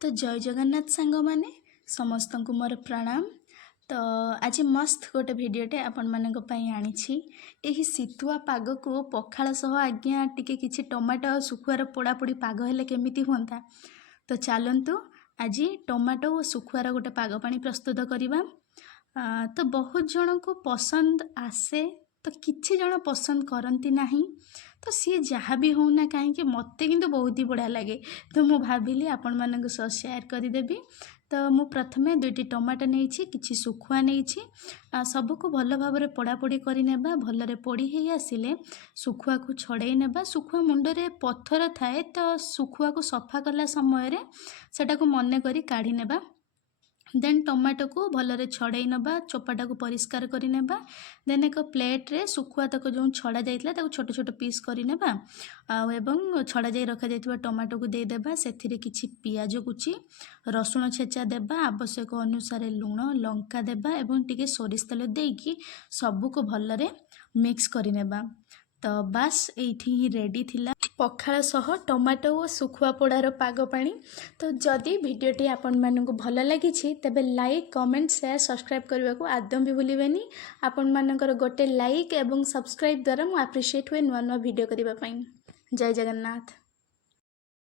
तो जय जगन्नाथ सांग माने समस्त को मोर प्रणाम। तो आज मस्त गोटे भिडटे आपण मानक पई आनिछि। एही शीतुआ पाग को पखाल सह आज्ञा टिके किछि टमाटो सुखुआर पोड़ापोड़ी पाग हेले केमिति हुंता। तो चलंतु आज टमाटो और सुखुआर गोटे पाग पानी प्रस्तुत करिबा। तो बहुत जन को पसंद आसे तो किछि जन पसंद करती नहीं। तो सी जहाँ भी होना कहीं मत कि बहुत ही बढ़िया लगे। तो मु भाविली आपण मानक सह शेयर करदेवी। तो मु प्रथमे 2टी टमाटो नहीं किछि सुखुआ नहीं सबको भल भाव में पोड़ापोड़ी करनेबा। भलरे पोड़ी ही आसिले सुखुआ को छड़े नेबा। सुखुआ मुंडरे पत्थर थाए तो सुखुआ को सफा कला समय सेटा को मन करी काढ़ी नेबा। देन टमाटो को भलरे छड़े नबा चोपाटा को परिष्कार करि नेबा। देन एक प्लेट रे सुखुआ तक जो छड़ा जाइतला ताको छोट छोट पीस करि नेबा। एवं छड़ा जाई रखा जाइतबा टमाटो को दे देबा। सेथिरे किछि पियाज कुची रसुण छेचा देबा। आवश्यक अनुसार लूण लंका देबा एवं टिके सोरिष तेल देकी सबु को भलरे मिक्स करि नेबा। तो बस एठी ही रेडी थिला पखाल सह टमाटो और सुखुआ पोड़ार पाग पानी। तो जदि भिडियोटी आपण मानकु भल लगी तेबे लाइक कमेंट शेयर सब्सक्राइब करने को आदम भी भूलिबेनी। आपण मानकर गोटे लाइक एवं सब्सक्राइब द्वारा मु एप्रिशिएट हुए नुआ नुआ वीडियो करबा पई। जय जगन्नाथ।